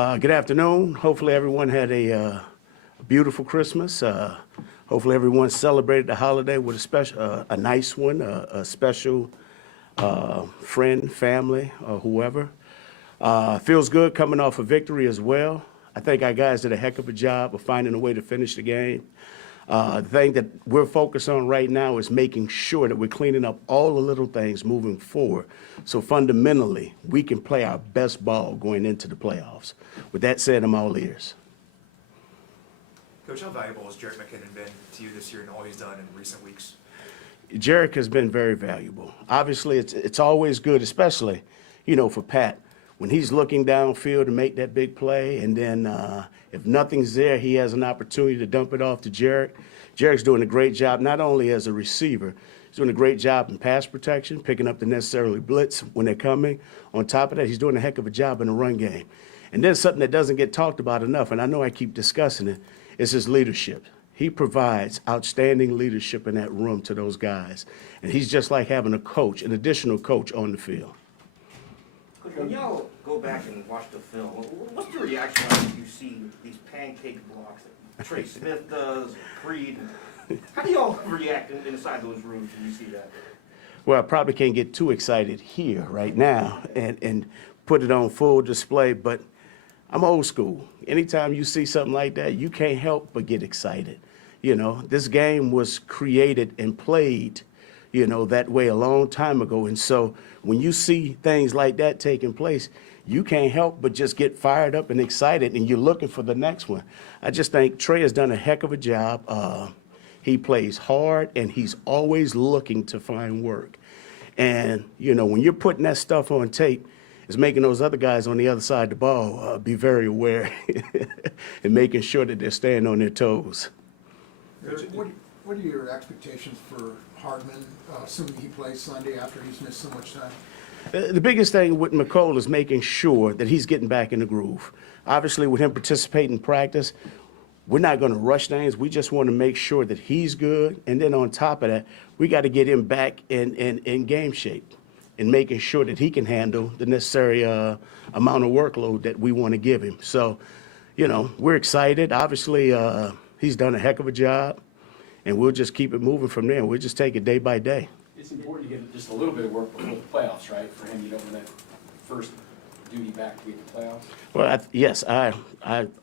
Good afternoon. Hopefully everyone had a beautiful Christmas. Hopefully everyone celebrated the holiday with a nice one, a special friend, family, or whoever. Feels good coming off a victory as well. I think our guys did a heck of a job of finding a way to finish the game. The thing that we're focused on right now is making sure that we're cleaning up all the little things moving forward. So fundamentally, we can play our best ball going into the playoffs. With that said, I'm all ears. Coach, how valuable has Jerick McKinnon been to you this year and all he's done in recent weeks? Jerick has been very valuable. Obviously, it's always good, especially, for Pat, when he's looking downfield to make that big play, and then if nothing's there, he has an opportunity to dump it off to Jerick. Jerick's doing a great job, not only as a receiver, he's doing a great job in pass protection, picking up the necessary blitz when they're coming. On top of that, he's doing a heck of a job in the run game. And then something that doesn't get talked about enough, and I know I keep discussing it, is his leadership. He provides outstanding leadership in that room to those guys. And he's just like having a coach, an additional coach on the field. When y'all go back and watch the film, what's the reaction when you see these pancake blocks that Trey Smith does, Creed? How do y'all react inside those rooms when you see that? Well, I probably can't get too excited here right now and put it on full display, but I'm old school. Anytime you see something like that, you can't help but get excited. This game was created and played, that way a long time ago. And so when you see things like that taking place, you can't help but just get fired up and excited, and you're looking for the next one. I just think Trey has done a heck of a job. He plays hard, and he's always looking to find work. And, when you're putting that stuff on tape, it's making those other guys on the other side of the ball be very aware and making sure that they're staying on their toes. What are your expectations for Hardman, assuming he plays Sunday after he's missed so much time? The biggest thing with McCole is making sure that he's getting back in the groove. Obviously, with him participating in practice, we're not going to rush things. We just want to make sure that he's good. And then on top of that, we got to get him back in game shape and making sure that he can handle the necessary amount of workload that we want to give him. So, we're excited. Obviously, he's done a heck of a job, and we'll just keep it moving from there. We'll just take it day by day. It's important to get just a little bit of work before the playoffs, right? For him, you don't want that first duty back to get the playoffs. Well, yes, I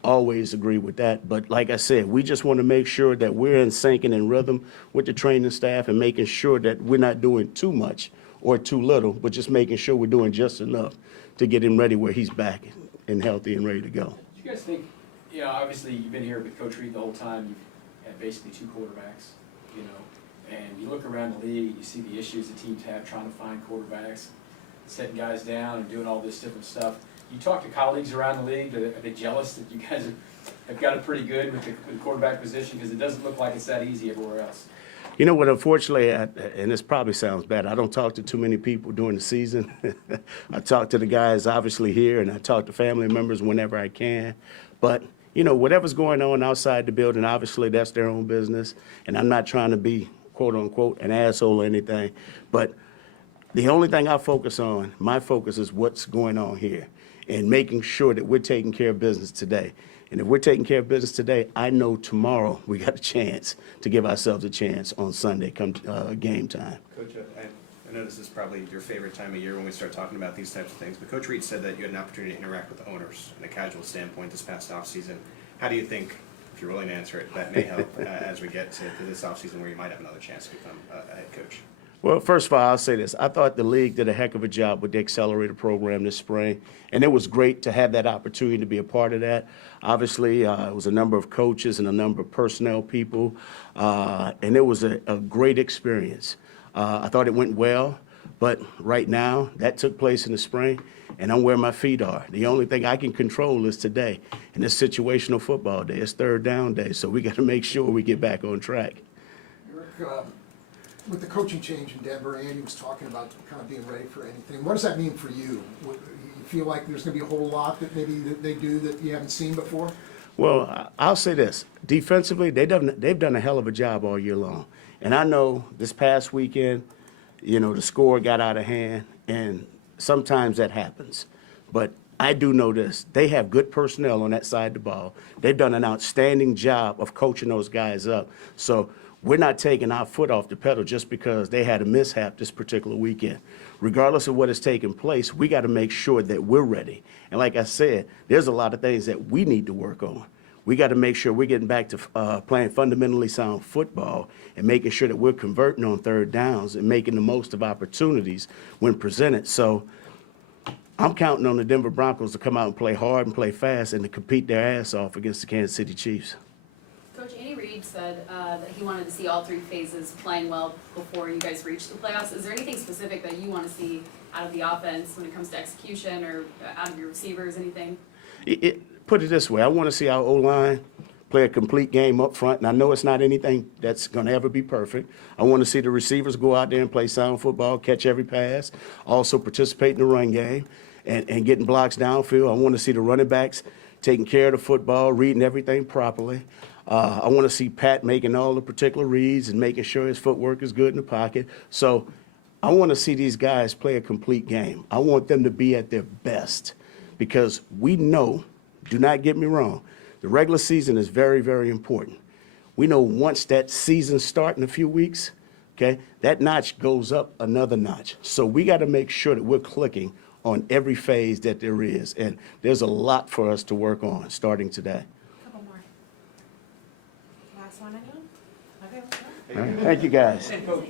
always agree with that. But like I said, we just want to make sure that we're in sync and in rhythm with the training staff and making sure that we're not doing too much or too little, but just making sure we're doing just enough to get him ready where he's back and healthy and ready to go. Do you guys think, obviously you've been here with Coach Reed the whole time. You've had basically two quarterbacks, and you look around the league, you see the issues the teams have trying to find quarterbacks, setting guys down and doing all this different stuff. You talk to colleagues around the league, are they jealous that you guys have got it pretty good with the quarterback position? Because it doesn't look like it's that easy everywhere else. You know what, unfortunately, and this probably sounds bad, I don't talk to too many people during the season. I talk to the guys obviously here, and I talk to family members whenever I can. But, whatever's going on outside the building, obviously that's their own business. And I'm not trying to be, quote unquote, an asshole or anything. But the only thing I focus on, my focus is what's going on here and making sure that we're taking care of business today. And if we're taking care of business today, I know tomorrow we got a chance to give ourselves a chance on Sunday come game time. Coach, I know this is probably your favorite time of year when we start talking about these types of things, but Coach Reed said that you had an opportunity to interact with the owners in a casual standpoint this past offseason. How do you think, if you're willing to answer it, that may help as we get to this offseason where you might have another chance to become a head coach? Well, first of all, I'll say this. I thought the league did a heck of a job with the accelerator program this spring, and it was great to have that opportunity to be a part of that. Obviously, it was a number of coaches and a number of personnel people, and it was a great experience. I thought it went well, but right now, that took place in the spring, and I'm where my feet are. The only thing I can control is today, and it's situational football day. It's third down day, so we got to make sure we get back on track. Eric, with the coaching change in Denver, Andy was talking about kind of being ready for anything. What does that mean for you? You feel like there's going to be a whole lot that maybe they do that you haven't seen before? Well, I'll say this. Defensively, they've done a hell of a job all year long. And I know this past weekend, the score got out of hand, and sometimes that happens. But I do know this. They have good personnel on that side of the ball. They've done an outstanding job of coaching those guys up. So we're not taking our foot off the pedal just because they had a mishap this particular weekend. Regardless of what is taking place, we got to make sure that we're ready. And like I said, there's a lot of things that we need to work on. We got to make sure we're getting back to playing fundamentally sound football and making sure that we're converting on third downs and making the most of opportunities when presented. So I'm counting on the Denver Broncos to come out and play hard and play fast and to compete their ass off against the Kansas City Chiefs. Coach, Andy Reid said that he wanted to see all three phases playing well before you guys reach the playoffs. Is there anything specific that you want to see out of the offense when it comes to execution or out of your receivers, anything? Put it this way, I want to see our O-line play a complete game up front, and I know it's not anything that's going to ever be perfect. I want to see the receivers go out there and play sound football, catch every pass, also participate in the run game and getting blocks downfield. I want to see the running backs taking care of the football, reading everything properly. I want to see Pat making all the particular reads and making sure his footwork is good in the pocket. So I want to see these guys play a complete game. I want them to be at their best because we know, do not get me wrong, the regular season is very, very important. We know once that season starts in a few weeks, okay, that notch goes up another notch. So we got to make sure that we're clicking on every phase that there is. And there's a lot for us to work on starting today. Couple more. Last one, anyone? Okay, let's go. All right, thank you, guys. And Coach,